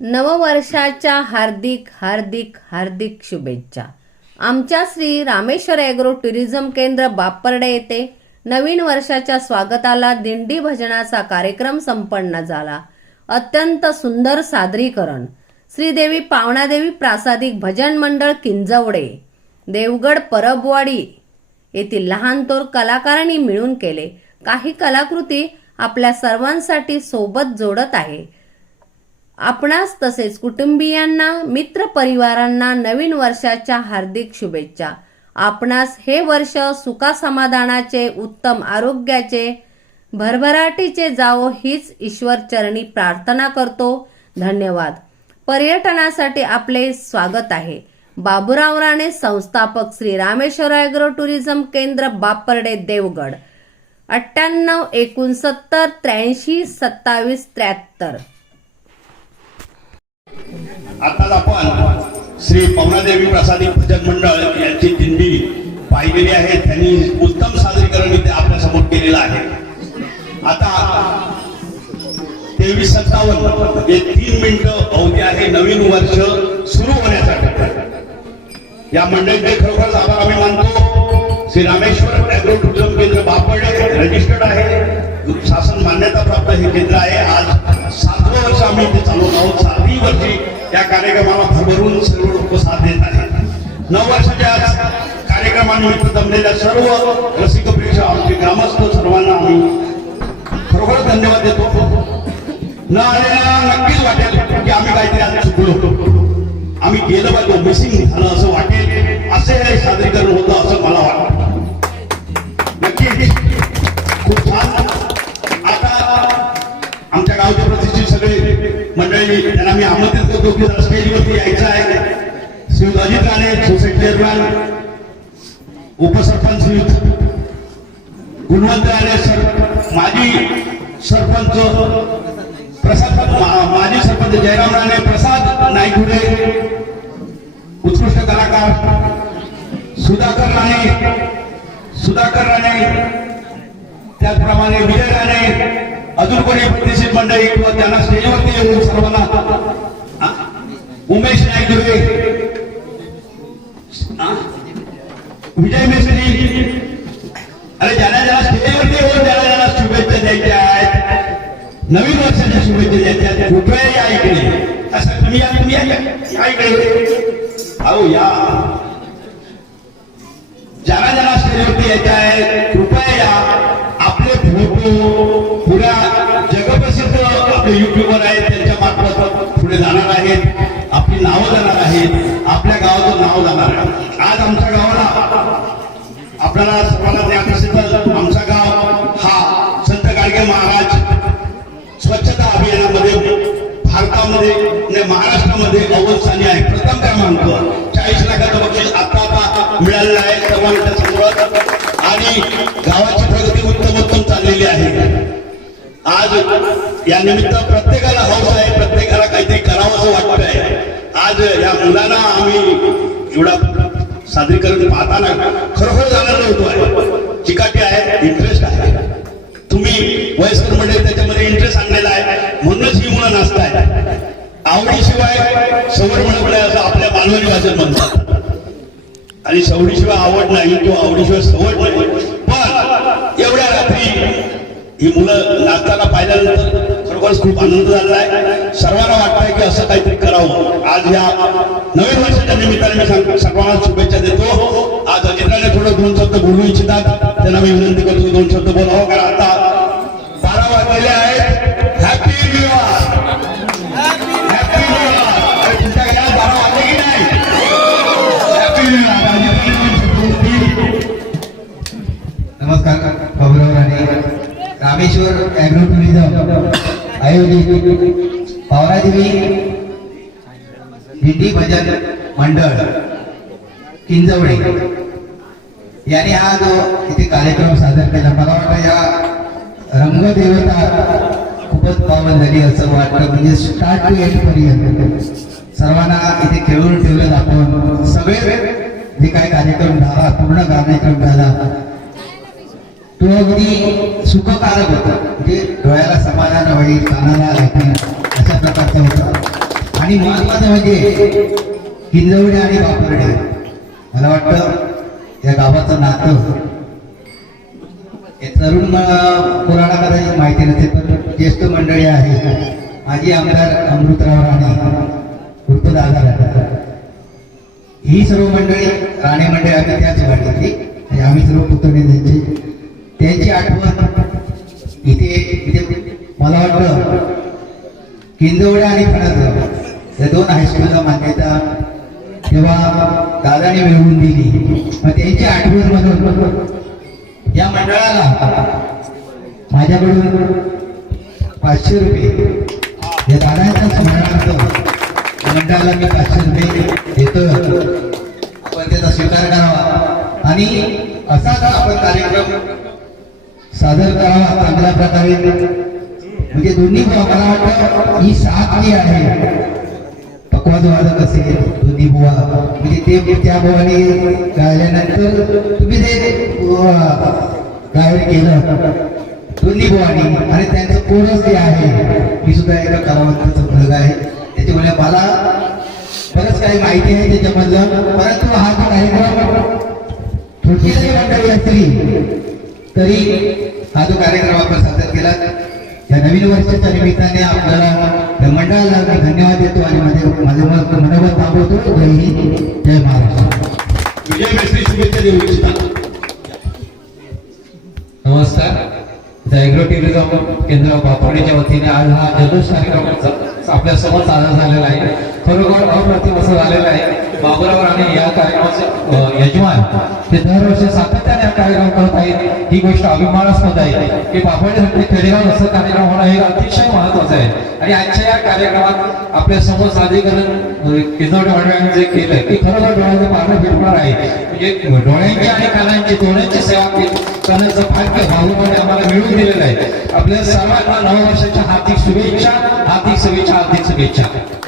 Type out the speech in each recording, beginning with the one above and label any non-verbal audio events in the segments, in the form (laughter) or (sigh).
नववर्षाच्या हार्दिक हार्दिक हार्दिक शुभेच्छा. आमच्या श्री रामेश्वर ॲग्रो टुरिझम केंद्र बाप्पर्डे येथे नवीन वर्षाच्या स्वागताला दिंडी भजनाचा कार्यक्रम संपन्न झाला. अत्यंत सुंदर सादरीकरण. श्रीदेवी पावणादेवी प्रासादिक भजन मंडळ किंजवडे देवगड परबवाडी येथील लहान तोर कलाकारांनी मिळून केले. काही कलाकृती आपल्या सर्वांसाठी सोबत जोडत आहे. आपणास तसेच कुटुंबियांना मित्र परिवारांना नवीन वर्षाच्या हार्दिक शुभेच्छा. आपणास हे वर्ष सुखासमाधानाचे उत्तम आरोग्याचे भरभराटीचे जावो हीच ईश्वर चरणी प्रार्थना करतो. धन्यवाद. पर्यटनासाठी आपले स्वागत आहे. बाबुराव राणे संस्थापक श्री रामेश्वर ॲग्रो टुरिझम केंद्र बापर्डे देवगड. अठ्ठ्याण्णव एकोणसत्तर त्र्याऐंशी सत्तावीस त्र्याहत्तर. आताच आपण श्री पवनादेवी प्रसादी भजन मंडळ यांची दिंडी पाहिलेली आहे. त्यांनी उत्तम सादरीकरण इथे आपल्यासमोर केलेलं आहे. आता तेवीस सत्तावन्न म्हणजे तीन मिनिटं अवधी आहे. नवीन वर्ष सुरू होण्यासाठी. या मंडळीचे खरोखरच आभार आम्ही मानतो. श्री रामेश्वर अॅग्रो टुरिझम केंद्र बापडे रजिस्टर्ड आहे. शासन मान्यता प्राप्त हे केंद्र आहे. आज सातवं वर्ष आम्ही इथे चालवत आहोत. सातही वर्षी या कार्यक्रमाला भरभरून सर्व लोक साथ देत आहेत. नऊ वर्षाच्या कार्यक्रमानिमित्त जमलेल्या सर्व रसिक प्रेक्षक आमचे ग्रामस्थ सर्वांना आम्ही खरोखर धन्यवाद देतो. न आलेल्या नक्कीच वाटेल की आम्ही काहीतरी आज चुकलो. आम्ही गेलं पाहिजे मिसिंग झालं असं वाटेल. असे हे सादरीकरण होतं असं मला वाटतं. मी त्यांना मी आमंत्रित करतो की जरा स्टेजवरती यायचं आहे. श्री अजित राणे सोसायटी चेअरमॅन उपसरपंच श्रीयुत गुणवंत राणे सर माजी सरपंच प्रसाद माजी सरपंच जयराम राणे प्रसाद नाईकुडे उत्कृष्ट कलाकार सुधाकर राणे सुधाकर राणे त्याचप्रमाणे विजय राणे अजून कोणी प्रतिष्ठित मंडळी किंवा त्यांना स्टेजवरती येऊन सर्वांना. उमेश नाईकुडे हा? विजय मेसरी अरे, ज्याला ज्याला स्टेजवरती येऊन ज्याला ज्याला शुभेच्छा द्यायच्या आहेत. नवीन वर्षाच्या शुभेच्छा द्यायच्या आहेत. कृपया या इकडे. असं तुम्ही या तुम्ही या इकडे. अहो, या. ज्याला ज्याला स्टेजवरती यायच्या आहेत आपल्याला सर्वांना ज्ञात असेल आमचा गाव हा संत गाडगे महाराज स्वच्छता अभियानामध्ये भारतामध्ये महाराष्ट्रामध्ये अव्वल स्थानी आहे. प्रथम क्रमांक चाळीस लाखाचं बक्षीस आता आता मिळालेलं आहे. सर्वांच्या समोर आणि गावाची प्रगती उत्तम उत्तम चाललेली आहे. आज या निमित्त प्रत्येकाला हौस आहे. प्रत्येकाला काहीतरी करावं असं वाटतंय. आज या मुलांना आम्ही एवढा सादरीकरण पाहताना खरोखर जाणार होतो आहे. चिकाटी आहे इंटरेस्ट आहे. तुम्ही वयस्कर मंडळी त्याच्यामध्ये इंटरेस्ट आणलेला आहे. म्हणूनच ही मुलं नाचताय. आवडीशिवाय सवड म्हणत असं आपल्या मालवणी भाषेत म्हणतात. आणि सवडीशिवाय आवड नाही किंवा आवडीशिवाय सवड नाही. पण एवढ्या रात्री ही मुलं नाचताना पाहिल्यानंतर खरोखरच खूप आनंद झालेला आहे. सर्वांना वाटतंय की असं काहीतरी करावं. आज या नवीन वर्षाच्या निमित्ताने मी सर्वांना शुभेच्छा शब्द बोलू इच्छितात. त्यांना मी विनंती करतो दोन शब्द बोलावं कारण आता बारा वाजलेले आहेत. हॅपी न्यू नमस्कार बाबुराव राणे. रामेश्वर ॲग्रो टुरिझम आयोजित पावरादेवी दिंडी भजन मंडळ किंजवडे. यांनी हा जो इथे कार्यक्रम सादर केला. मला वाटतं या रंगदेवता खूपच पावन झाली असं वाटतं. म्हणजे स्टार्ट टू एंड पर्यंत. सर्वांना इथे खेळून ठेवलं आपण. सगळे जे काही कार्यक्रम झाला पूर्ण कार्यक्रम झाला. तो अगदी सुखकारक होता. म्हणजे डोळ्याला समाधान होईल कानाला ऐकणं अशा प्रकारचा होता. आणि महत्वाचं म्हणजे किंजवडे आणि बापरडे. मला वाटतं या गावाचं नातं. हे तरुण म- पुराणा कदाचित माहिती नसते पण ज्येष्ठ मंडळी आहे. माझी आमदार अमृतराव राणे उर्फ दादा ही सर्व मंडळी राणे मंडळी आम्ही त्याच वाटली आणि आम्ही सर्व पुतळे त्यांची त्यांची आठवण इथे इथे मला वाटतं किंजवडे आणि फणसगाव या दोन हायस्कूलला मान्यता तेव्हा दादाने मिळवून दिली. मग त्यांची आठवण म्हणून या मंडळाला माझ्याकडून पाचशे रुपये. या दादांचा स्मरणार्थ मंडळाला मी पाचशे रुपये देतो आपण त्याचा स्वीकार करावा. आणि असाच आपण कार्यक्रम सादर करावा चांगल्या प्रकारे. म्हणजे दोन्ही मला वाटतं ही साथ जी आहे पकवाज वादक असेल दुधी बुवा? म्हणजे ते त्या बुवाने गायल्यानंतर तुम्ही ते गायन केलं दुधी बुवानी आणि त्यांचं कोरस जे आहे मी सुद्धा एका कलावंताचा मुलगा आहे. त्याच्यामुळे मला बरंच काही माहिती आहे त्याच्यामधलं परंतु हा जो कार्यक्रम थोडक्यात जरी मंडळी असली तरी हा जो कार्यक्रम आपण सादर केला या नवीन वर्षाच्या निमित्ताने आपल्याला या मंडळाला मी धन्यवाद देतो आणि माझे माझे मत मनोगत थांबवतो जय हिंद. जय महाराष्ट्र. विजय मेत्री शुभेच्छा देऊ इच्छिता. नमस्कार. द ॲग्रो टुरिझम केंद्र वापरण्याच्या वतीने आज हा जल्लोष कार्यक्रम आपल्यासमोर सादर झालेला आहे. खरोखर अप्रतिम असं झालेलं आहे. बाबुराव राणे या कार्यक्रमाचे यजमान ते दरवर्षी सातत्याने हा कार्यक्रम करत आहेत. ही गोष्ट अभिमानास्पद आहे. की बाबाने खेडेगाव असं कार्यक्रम होणं हे अतिशय महत्वाचं आहे. आणि आजच्या या कार्यक्रमात आपल्यासमोर सादरीकरण किजवडे मंडळाने जे केलंय की खरोखर डोळ्यांचं पारणं फिरणार आहे. म्हणजे डोळ्यांची आणि कानांची दोन्हीची सेवा केली. करण्याचं भाग्य भाऊमध्ये आम्हाला मिळवून दिलेलं आहे. आपल्या सर्वांना नववर्षाच्या हार्दिक शुभेच्छा हार्दिक शुभेच्छा हार्दिक शुभेच्छा.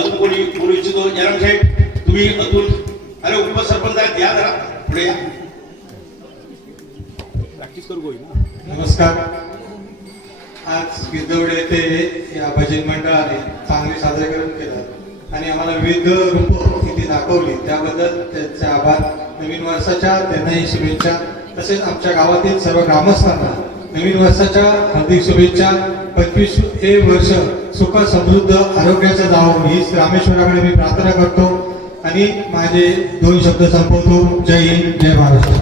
अजून कोणी बोलू इच्छितो? जयराम शेठ तुम्ही अजून अरे उपसरपंच आहेत या जरा. पुढे या. नमस्कार. आज गिद्धवडे येथे या भजन मंडळाने चांगले सादरीकरण केलं. आणि आम्हाला विविध रूप इथे दाखवली. त्याबद्दल त्यांचे आभार. नवीन वर्षाच्या त्यांनाही शुभेच्छा. तसेच आमच्या गावातील सर्व ग्रामस्थांना नवीन वर्षाच्या हार्दिक शुभेच्छा. पंचवीस हे वर्ष सुख समृद्ध आरोग्याचं जावं हीच रामेश्वराकडे मी प्रार्थना करतो. आणि माझे दोन शब्द संपवतो. जय हिंद जय महाराष्ट्र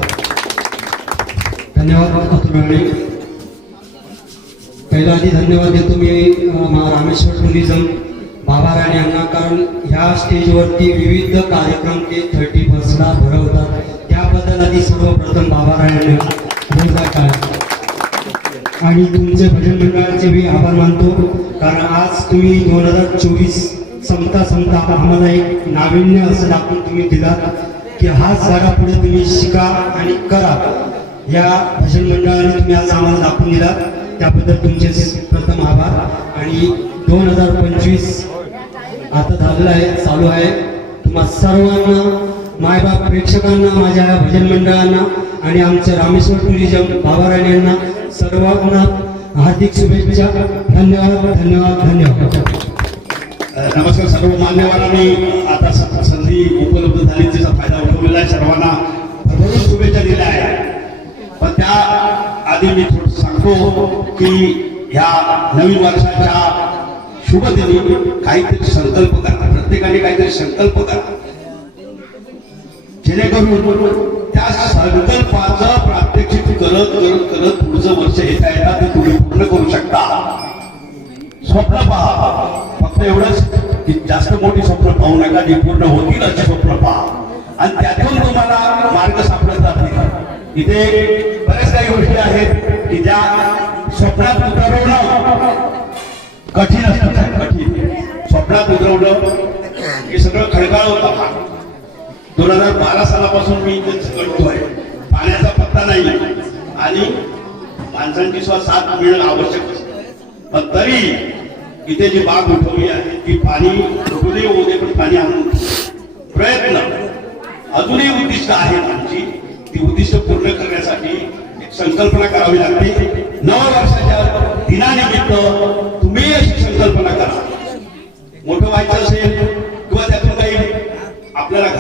धन्यवाद तुम्ही पहिला आधी धन्यवाद देतो मी रामेश्वर टुरिझम बाबा राणे यांना कारण ह्या स्टेजवरती विविध कार्यक्रम ते थर्टी फर्स्टला भरवतात. त्याबद्दल आधी सर्वप्रथम बाबा राणे जोरदार आणि तुमचे भजन मंडळाचे मी आभार मानतो. कारण आज तुम्ही दोन हजार चोवीस संपता संपता आम्हाला एक नाविन्य असं दाखवून तुम्ही दिलात की हाच जागा पुढे तुम्ही शिका आणि करा. या भजन मंडळाने तुम्ही आज आम्हाला दाखवून दिला त्याबद्दल तुमचे प्रथम आभार. आणि दोन हजार पंचवीस आता झालेलं आहे चालू आहे. तुम्हा सर्वांना मायबाप प्रेक्षकांना माझ्या भजन मंडळांना आणि आमचं रामेश्वर टुरिझम बाबा राणे यांना सर्वांना हार्दिक शुभेच्छा. धन्यवाद धन्यवाद धन्यवाद. नमस्कार सर्व मान्यवरांनी. आता स- संधी उपलब्ध झाली त्याचा फायदा उठवलेला आहे सर्वांना. भरभरून शुभेच्छा दिल्या आहेत. पण त्या आधी मी थोडं सांगतो की ह्या नवीन वर्षाच्या शुभ दिनी काहीतरी संकल्प करा. प्रत्येकाने काहीतरी संकल्प करा. जेणेकरून संकल्पाचं प्रात्यक्षिक करत करत करत पुढचं वर्ष येता येता ते तुम्ही पूर्ण करू शकता. स्वप्न पहा. फक्त एवढंच की जास्त मोठी स्वप्न पाहू नका जी पूर्ण होतील अशी स्वप्न पहा. आणि त्यातून तुम्हाला मार्ग सापडत जातील इथे बऱ्याच काही गोष्टी आहेत की ज्या स्वप्नात उतरवणं कठीण असतं. कठीण. स्वप्नात उतरवणं हे सगळं खडकाळ होता. दोन हजार बारा सालापासून मी इथे करतोय पाण्याचा पत्ता नाही. आणि माणसांची सुद्धा साथ मिळणं आवश्यक असतं. पण तरी इथे जी बाग उठवली आहे ती पाणी कुठे होऊ दे पण पाणी आणून प्रयत्न अजूनही उद्दिष्ट आहेत आमची. ती उद्दिष्ट पूर्ण करण्यासाठी एक संकल्पना करावी लागते. नववर्षाच्या दिनानिमित्त तुम्ही अशी संकल्पना करा. मोठं व्हायचं असेल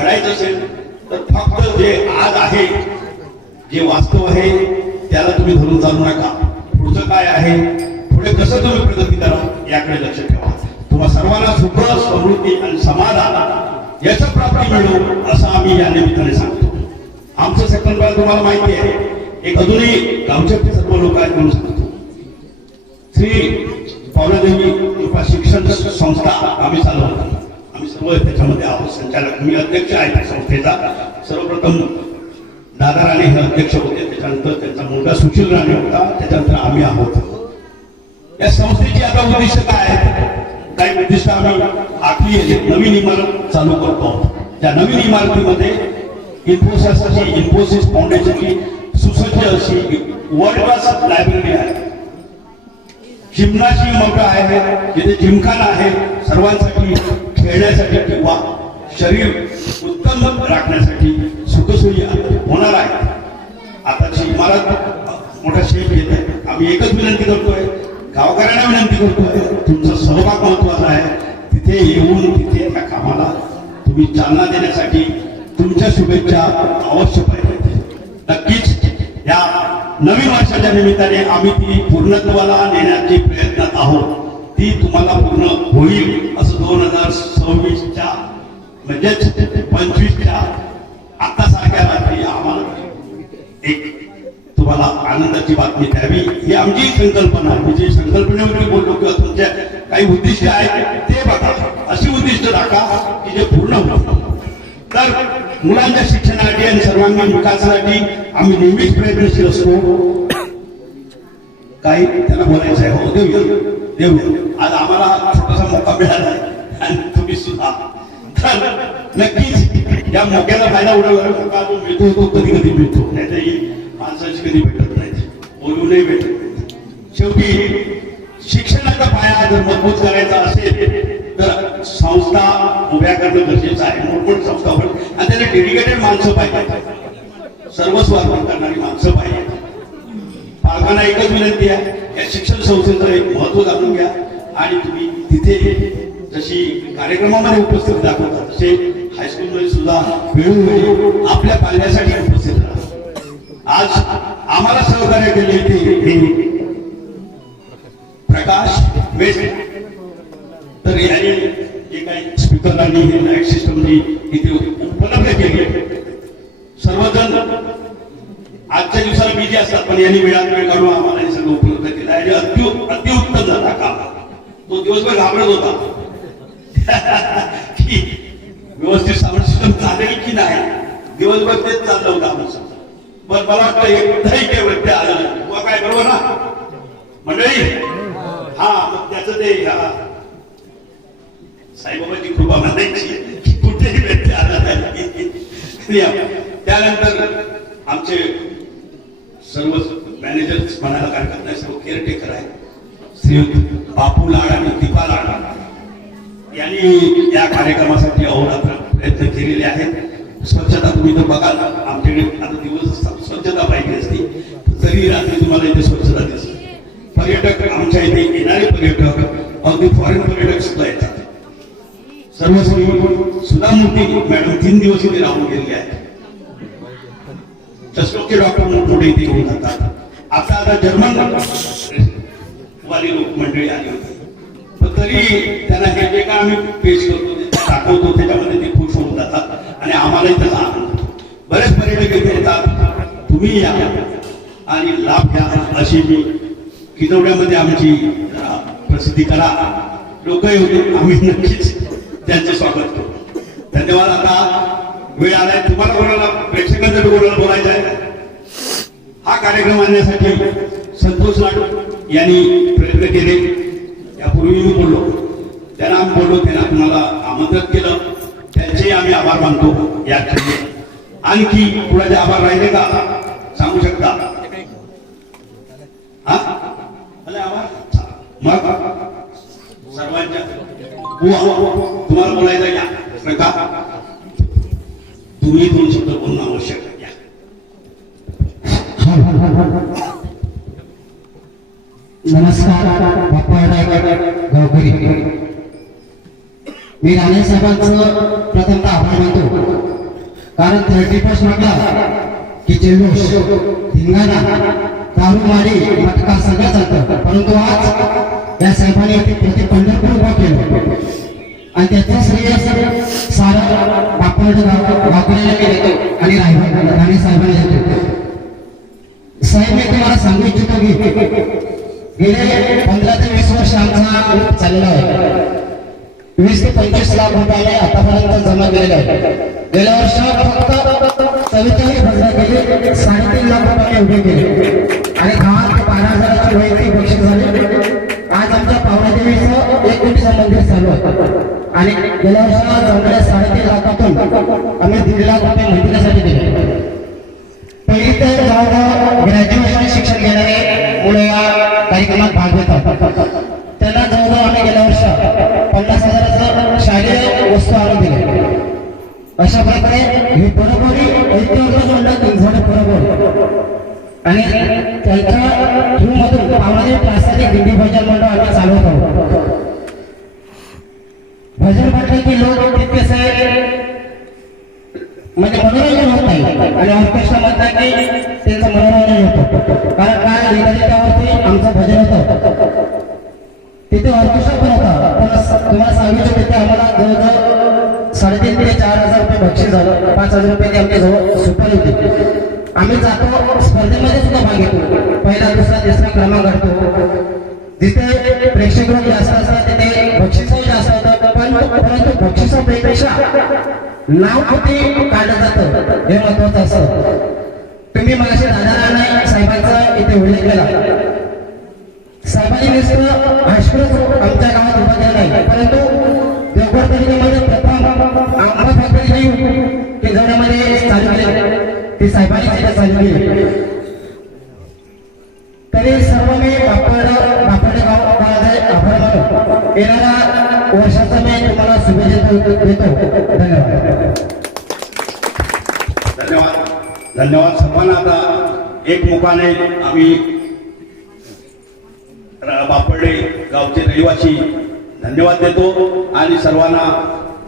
करायचं असेल तर फक्त जे आज आहे जे वास्तव आहे त्याला तुम्ही धरून चालू नका. पुढचं काय आहे? पुढे कसं तुम्ही प्रगती करा याकडे लक्ष ठेवा. तुम्हा सर्वांना सुख समृद्धी आणि समाधान याचं प्राप्ती मिळू असं आम्ही या निमित्ताने सांगतो. आमचं सेकंड तुम्हाला माहिती आहे. एक अजूनही गावचे सर्व लोक आहेत म्हणून सांगतो. श्री पौलादेवी कृपा शिक्षण संस्था आम्ही चालवतो. सर्व त्याच्यामध्ये आहोत संचालक मी अध्यक्ष आहे त्या संस्थेचा. सर्वप्रथम दादा राणे हे अध्यक्ष होते. त्याच्यानंतर त्यांचा मुलगा सुशील राणे होता. त्याच्यानंतर आम्ही आहोत. या संस्थेची आता उद्दिष्ट काय आहे काही उद्दिष्ट आम्ही आखली आहे नवीन इमारत चालू करतो त्या नवीन इमारतीमध्ये इन्फोसिस अशी इन्फोसिस फाउंडेशनची सुसज्ज अशी वर्ल्ड क्लास लायब्ररी आहे. जिमनाची मग आहे. जिथे जिमखाना आहे. सर्वांसाठी खेळण्यासाठी किंवा शरीर उत्तम राखण्यासाठी सुखसोयी होणार आहे. आताची इमारत मोठा शेप घेत आहे. आम्ही एकच विनंती करतोय गावकऱ्यांना विनंती करतोय तुमचा सहभाग महत्त्वाचा आहे. तिथे येऊन तिथे त्या कामाला तुम्ही चालना देण्यासाठी तुमच्या शुभेच्छा अवश्य पाहिजे. नक्कीच या नवीन वर्षाच्या निमित्ताने आम्ही ती पूर्णत्वाला नेण्याचे प्रयत्न आहोत. ती तुम्हाला पूर्ण होईल असं दोन हजार सव्वीसच्या म्हणजेच पंचवीसच्या आता सारख्या रात्री आम्हाला एक तुम्हाला आनंदाची बातमी द्यावी. ही आमची संकल्पना आहे. म्हणजे संकल्पनेवरती बोललो किंवा तुमच्या म्हणजे काही उद्दिष्ट आहेत ते बघा. अशी उद्दिष्ट टाका की जे पूर्ण होतील तर मुलांच्या शिक्षणासाठी आणि सर्वांगीण विकासासाठी आम्ही नेहमीच प्रयत्नशील असतो. काही त्यांना बोलायचं आहे. हो देऊया देऊया मला छोटासा मोका मिळाला आणि तुम्ही सुद्धा. तर नक्कीच या मोक्याचा फायदा उडवला मोका जो मिळतो तो कधी कधी मिळतो. त्याच्याही माणसाची कधी भेटत नाही. बोलूनही भेटत नाही. शेवटी शिक्षणाचा पाया जर मजबूत करायचा असेल तर संस्था उभ्या करणं गरजेचं आहे. मोठमोठ संस्था उभ्या आणि त्याला डेडिकेटेड माणसं पाहिजे सर्वस्व अर्पण करणारी माणसं पाहिजे पालकांना एकच विनंती आहे या शिक्षण संस्थेचं एक महत्त्व जाणून घ्या. आणि तुम्ही तिथे जशी कार्यक्रमामध्ये उपस्थित दाखवता तसे हायस्कूलमध्ये सुद्धा वेळोवेळी आपल्या पाल्यासाठी उपस्थित राहतात आज आम्हाला सहकार्य केले ते प्रकाश तर यांनी जे काही स्पीकरांनी लाइट सिस्टमनी इथे उपलब्ध केली. सर्वजण आजच्या दिवसाला बिझी असतात पण यांनी वेळात वेळ काढून आम्हाला हे सगळं उपलब्ध केलं आणि अति अतिउत्तम झाला काम. तो दिवसभर घाबरत होता. (laughs) व्यवस्थित साऊंड सिस्टम चालेल की नाही? दिवसभर तेच चाललं होतं आमचं. पण मला वाटतं एकदाही काही व्यत्यय आलं नाही. बुवा काय बरोबर ना? मंडळी हा मग त्याचं ते साईबाबाची कृपा म्हणायची कुठेही व्यक्ती आला नाही. (laughs) त्यानंतर आमचे सर्व मॅनेजर म्हणायला काय करत नाही. सर्व केअरटेकर आहेत. श्री बापू लाड आणि दीपा लाड यांनी या कार्यक्रमासाठी अहोरात्र प्रयत्न केलेले आहेत. स्वच्छता तुम्ही तर बघाल आमच्याकडे आता दिवस असतात स्वच्छता पाहिजे असते तरी रात्री तुम्हाला इथे स्वच्छता दिसते. पर्यटक आमच्या इथे येणारे पर्यटक अगदी फॉरेन पर्यटक सुद्धा येतात. सर्व सुद्धा मूर्ती मॅडम तीन दिवस इथे राहून गेलेले आहेत. चषकोचे डॉक्टर मोठमोठे इथे येऊन जातात. आता आता जर्मन वाली लोक मंडळी आली होती. पण तरी त्यांना हे जे काय आम्ही पेश करतो दाखवतो त्याच्यामध्ये ते खुश होऊन जातात आणि आम्हालाही त्याचा आनंद बरेच पर्यटक इथे येतात. तुम्ही या. आणि लाभ घ्या अशी मी किनवड्यामध्ये आमची प्रसिद्धी करा. लोकही होते आम्ही नक्कीच त्यांचे स्वागत करू. धन्यवाद. आता वेळ आलाय तुम्हाला कोणाला प्रेक्षकांसाठी कोणाला बोलायचं आहे. हा कार्यक्रम आणण्यासाठी संतोष लाडू. यांनी प्रयत्न केले. यापूर्वी मी बोललो. त्यांना आम्ही बोललो त्यांना तुम्हाला आमंत्रित केलं. त्यांचे आम्ही आभार मानतो या ठिकाणी. आणखी कुणाचे आभार राहिले का? सांगू शकता? हा? आभार. मग? सर्वांच्या. हो, हो, हो. तुम्हाला बोलायचं या प्रश्न का तुम्ही दोन शब्द बोलणं आवश्यक आहे या नमस्कार गावकरी मी राणे साहेबांचं प्रथमतः आभार मानतो. कारण थर्टी फर्स्ट म्हटला की जल्लोष धिंगाणा दारूमारी मटका सगळं चालतं. परंतु आज या साहेबांनी प्रति पंढरपूर उभा केलं. आणि त्याचं श्रेय सर सारं बापड गावकऱ्याला मी देतो आणि राहिला. राणे साहेबांना देतो. साहेब मी तुम्हाला सांगू इच्छितो की गेले पंधरा ते वीस वर्ष आमचा ग्रुप चालला आहे. वीस ते पंचवीस लाख रुपयाला आतापर्यंत जमा केलेले आहे. गेल्या वर्षात फक्त चव्वेचाळीस भजनं केली साडेतीन लाख रुपये उभे केले. आणि दहा ते बारा हजाराची वैयक्तिक बक्षीस झाली. आज आमच्या पावणादेवीचं एक कोटीचं मंदिर चालू आहे. आणि गेल्या वर्षाला जमलेल्या साडेतीन लाखातून आम्ही दीड लाख रुपये मंदिरासाठी दिले. पहिली ते गावगाव ग्रॅज्युएशन शिक्षण घेणारे मुलं या कार्यक्रमात भाग घेतात त्यांना जवळजवळ आम्ही गेल्या वर्ष पन्नास हजाराचं शालेय वस्तू आणून दिले. अशा प्रकारे ही बरोबरी ऐतिहासिक मंडळ झालं बरोबर आणि त्यांच्या थ्रू मधून आम्हाला प्रास्ताविक दिंडी भजन मंडळ आम्ही चालवत आहोत. भजन म्हटलं की लोक तितकेसे म्हणजे मनोरंजन होत नाही. आणि ऑर्केस्ट्रा म्हणतात की त्यांचं मनोरंजन होतं कारण काय? त्यावरती आमचं भजन होतं. तिथे ऑर्केस्ट्रा पण होता. पण तुम्हाला सांगितलं तिथे आम्हाला जवळजवळ साडेतीन ते चार हजार रुपये बक्षीस झालं. पाच हजार रुपये ते आमच्या जवळ सुपारी होती. आम्ही जातो स्पर्धेमध्ये सुद्धा भाग घेतो. पहिला दुसरा तिसरा क्रमांक घडतो जिथे प्रेक्षक जास्त असतात तिथे बक्षीसही जास्त होतं पण परंतु बक्षिसापेक्षा नाव किती काढलं जातं? हे महत्वाचं असतं. तुम्ही मला दादा नाही साहेबांचा इथे उल्लेख केला. धन्यवाद सर्वांना आता एकमुखाने आम्ही बापर्डे गावचे रहिवासी धन्यवाद देतो आणि सर्वांना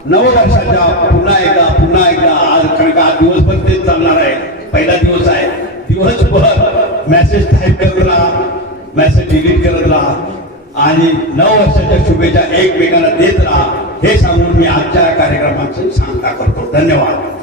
नववर्षाच्या पुन्हा एकदा पुन्हा एकदा आज कारण का दिवसभर तेच चालणार आहे. पहिला दिवस आहे. दिवसभर मेसेज टाईप करत राहा मेसेज डिलीट करत राहा आणि नववर्षाच्या शुभेच्छा एकमेकांना देत राहा. हे सांगून मी आजच्या कार्यक्रमाची सांगता करतो. धन्यवाद.